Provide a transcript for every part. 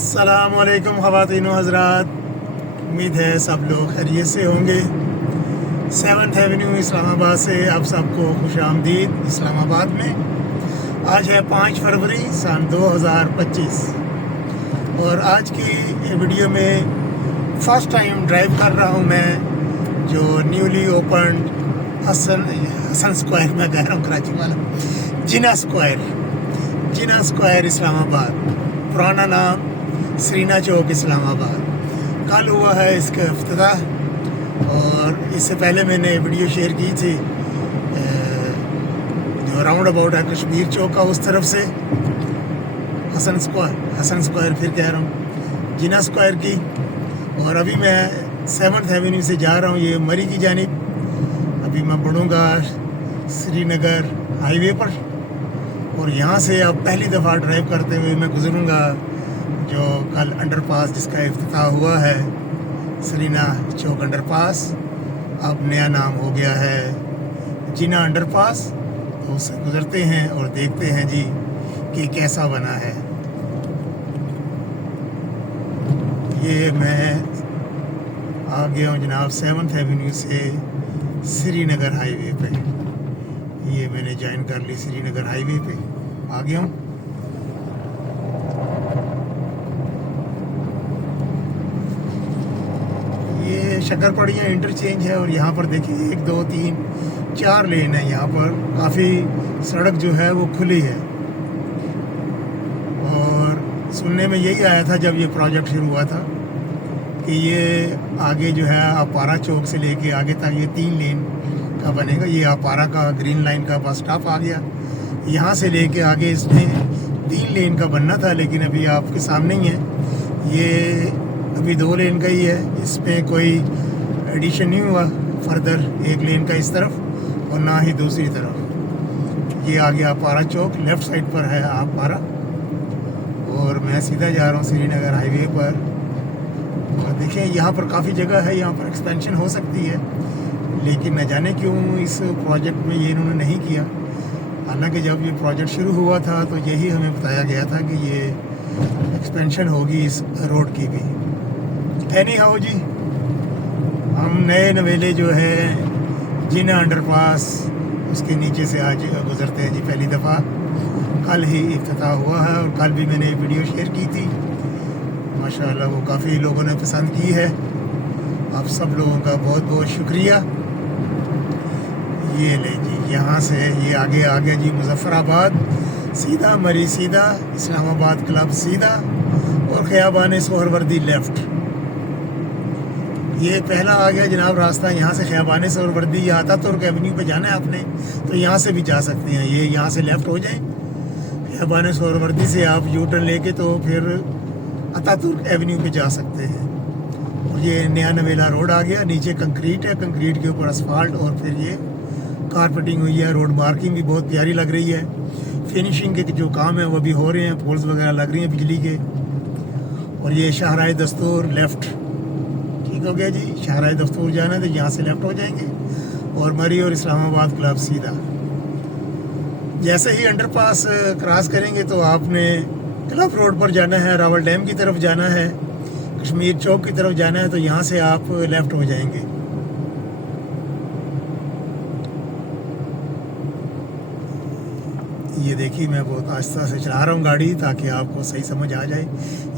अस्सलाम वालेकुम ख़वातीन व हज़रात, उम्मीद है सब लोग खैरियत से होंगे। 7th एवेन्यू इस्लामाबाद से आप सबको खुश आमदीद। इस्लामाबाद में आज है 5 फरवरी सन 2025 और आज की वीडियो में फ़र्स्ट टाइम ड्राइव कर रहा हूँ मैं जो न्यूली ओपन हसन स्क्वायर में कह रहा हूँ, कराची वाला जिना स्क्वायर इस्लामाबाद, पुराना नाम सरीना चौक इस्लामाबाद। कल हुआ है इसका इफ्तिताह और इससे पहले मैंने वीडियो शेयर की थी जो राउंड अबाउट है कश्मीर चौक का उस तरफ से हसन स्क्वायर फिर कह रहा हूँ जिना स्क्वायर की। और अभी मैं 7th एवेन्यू से जा रहा हूँ ये मरी की जानिब। अभी मैं बढ़ूँगा श्रीनगर हाईवे पर और यहाँ से अब पहली दफ़ा ड्राइव करते हुए मैं गुजरूँगा जो कल अंडरपास जिसका इफ्तिताह हुआ है सरीना चौक अंडरपास। अब नया नाम हो गया है जिना अंडरपास। तो उससे गुजरते हैं और देखते हैं जी कि कैसा बना है। ये मैं आ गया हूँ जनाब 7th एवेन्यू से श्रीनगर हाईवे पे। ये मैंने ज्वाइन कर ली श्रीनगर हाईवे पे, आ गया हूँ। ये शक्करपड़ियाँ इंटरचेंज है और यहाँ पर देखिए 1 2 3 4 लेन है। यहाँ पर काफ़ी सड़क जो है वो खुली है और सुनने में यही आया था जब ये प्रोजेक्ट शुरू हुआ था कि ये आगे जो है अपारा चौक से लेके आगे तक ये 3 लेन का बनेगा। ये अपारा का ग्रीन लाइन का बस स्टॉप आ गया। यहाँ से लेके आगे इसमें 3 लेन का बनना था लेकिन अभी आपके सामने ही है, ये अभी 2 लेन का ही है। इसमें कोई एडिशन नहीं हुआ फर्दर 1 लेन का इस तरफ और ना ही दूसरी तरफ। ये आ गया अपारा चौक, लेफ़्ट साइड पर है अपारा और मैं सीधा जा रहा हूँ श्रीनगर हाईवे पर। और देखिए यहाँ पर काफ़ी जगह है, यहाँ पर एक्सपेंशन हो सकती है लेकिन न जाने क्यों इस प्रोजेक्ट में ये इन्होंने नहीं किया। हालांकि जब ये प्रोजेक्ट शुरू हुआ था तो यही हमें बताया गया था कि ये एक्सपेंशन होगी इस रोड की भी। एनी हाउ जी, हम नए नवेले जो है जिना अंडरपास उसके नीचे से आज गुजरते हैं जी पहली दफ़ा। कल ही इफ्तिताह हुआ है और कल भी मैंने वीडियो शेयर की थी, माशाल्लाह वो काफ़ी लोगों ने पसंद की है। आप सब लोगों का बहुत बहुत शुक्रिया। ये ले जी यहाँ से ये आगे आ गया जी मुजफ्फराबाद, सीधा मरी सीधा, इस्लामाबाद क्लब सीधा और ख़याबान सोहरवर्दी लेफ़्ट। ये पहला आ गया जनाब रास्ता। यहाँ से ख़याबान सोहरवर्दी या अतातुर्क एवेन्यू पे जाना है आपने तो यहाँ से भी जा सकते हैं। ये यहाँ से लेफ़्ट हो जाएं, ख़याबान सोहरवर्दी से आप यू टर्न लेके तो फिर अतातुर्क एवेन्यू पे जा सकते हैं। और ये नया नवेला रोड आ गया, नीचे कंक्रीट है, कंक्रीट के ऊपर असफाल्ट और फिर ये कारपेटिंग हुई है। रोड मार्किंग भी बहुत प्यारी लग रही है। फिनिशिंग के जो काम है वो भी हो रहे हैं, पोल्स वगैरह लग रही हैं बिजली के। और ये शाहराह दस्तूर लेफ़्ट, ठीक हो गया जी। शाहराह दस्तूर जाना है तो यहाँ से लेफ़्ट हो जाएंगे और मरी और इस्लामाबाद क्लब सीधा। जैसे ही अंडरपास क्रॉस करेंगे तो आपने क्लब रोड पर जाना है, रावल डैम की तरफ जाना है, कश्मीर चौक की तरफ जाना है तो यहाँ से आप लेफ़्ट हो जाएंगे। ये देखिए मैं बहुत आहिस्ता से चला रहा हूँ गाड़ी ताकि आपको सही समझ आ जाए।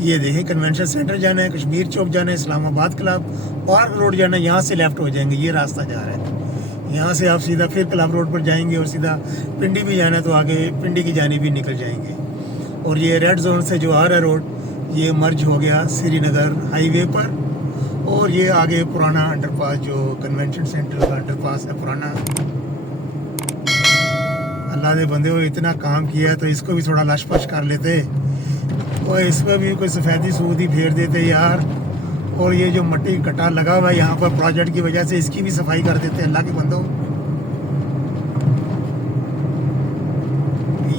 ये देखें कन्वेंशन सेंटर जाना है, कश्मीर चौक जाना है, इस्लामाबाद क्लब, पार्क रोड जाना है, यहाँ से लेफ़्ट हो जाएंगे। ये रास्ता जा रहा है, यहाँ से आप सीधा फिर क्लब रोड पर जाएंगे और सीधा पिंडी भी जाना है तो आगे पिंडी की जानिब भी निकल जाएंगे। और ये रेड जोन से जो आ रहा है रोड ये मर्ज हो गया श्रीनगर हाईवे पर। और ये आगे पुराना अंडरपास जो कन्वेंशन सेंटर का अंडरपास है पुराना। अल्लाह दे बंदे हो इतना काम किया है तो इसको भी थोड़ा लश पश कर लेते और इस पर भी कोई सफ़ेदी सूदी फेर देते यार। और ये जो मट्टी कटा लगा हुआ है यहाँ पर प्रोजेक्ट की वजह से इसकी भी सफाई कर देते अल्लाह के बंदों।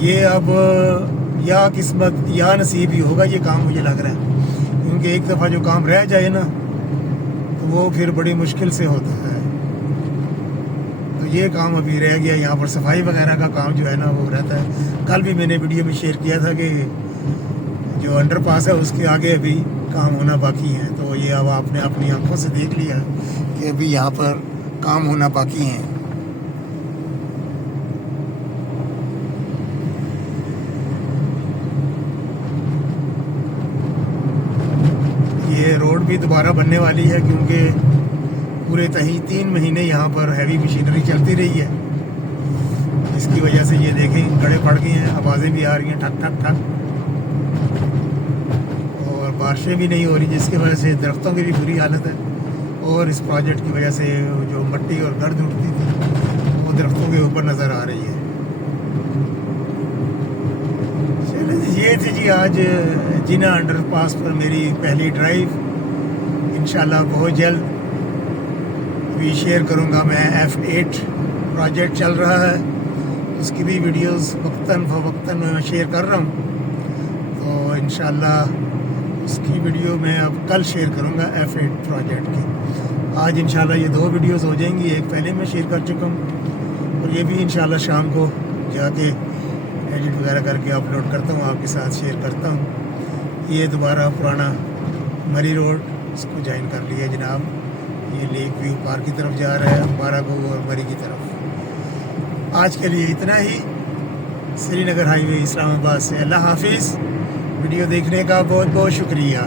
ये अब या किस्मत या नसीब ही होगा ये काम, मुझे लग रहा है, क्योंकि एक दफ़ा जो काम रह जाए ना तो वो फिर बड़ी मुश्किल से होता है। तो ये काम अभी रह गया, यहाँ पर सफाई वगैरह का काम जो है ना वो रहता है। कल भी मैंने वीडियो में शेयर किया था कि जो अंडर पास है उसके आगे अभी काम होना बाकी है। तो ये अब आपने अपनी आंखों से देख लिया कि अभी यहाँ पर काम होना बाकी है। ये रोड भी दोबारा बनने वाली है क्योंकि पूरे 3 महीने यहाँ पर हैवी मशीनरी चलती रही है। इसकी वजह से ये देखें गड़े पड़ गए हैं, आवाज़ें भी आ रही हैं ठक ठक ठक, और बारिशें भी नहीं हो रही, जिसकी वजह से दरख्तों की भी बुरी हालत है। और इस प्रोजेक्ट की वजह से जो मिट्टी और गर्द उठती थी वो दरख्तों के ऊपर नज़र आ रही है। चलिए ये थी जी आज जिना अंडरपास पर मेरी पहली ड्राइव। इंशाल्लाह बहुत जल्द भी शेयर करूँगा। मैं F8 प्रोजेक्ट चल रहा है, उसकी भी वीडियोस वक्तन फ़वक्तन मैं शेयर कर रहा हूँ। तो इंशाल्लाह उसकी वीडियो मैं अब कल शेयर करूँगा F8 प्रोजेक्ट की। आज इंशाल्लाह ये 2 वीडियोस हो जाएंगी, एक पहले मैं शेयर कर चुका हूँ और ये भी इंशाल्लाह शाम को जाके एडिट वगैरह करके अपलोड करता हूँ, आपके साथ शेयर करता हूँ। ये दोबारा पुराना मरी रोड इसको ज्वाइन कर लिया जनाब। ये लेक व्यू पार्क की तरफ जा रहा है, बारागो और मरी की तरफ। आज के लिए इतना ही। श्रीनगर हाईवे इस्लामाबाद से अल्लाह हाफिज़। वीडियो देखने का बहुत बहुत शुक्रिया।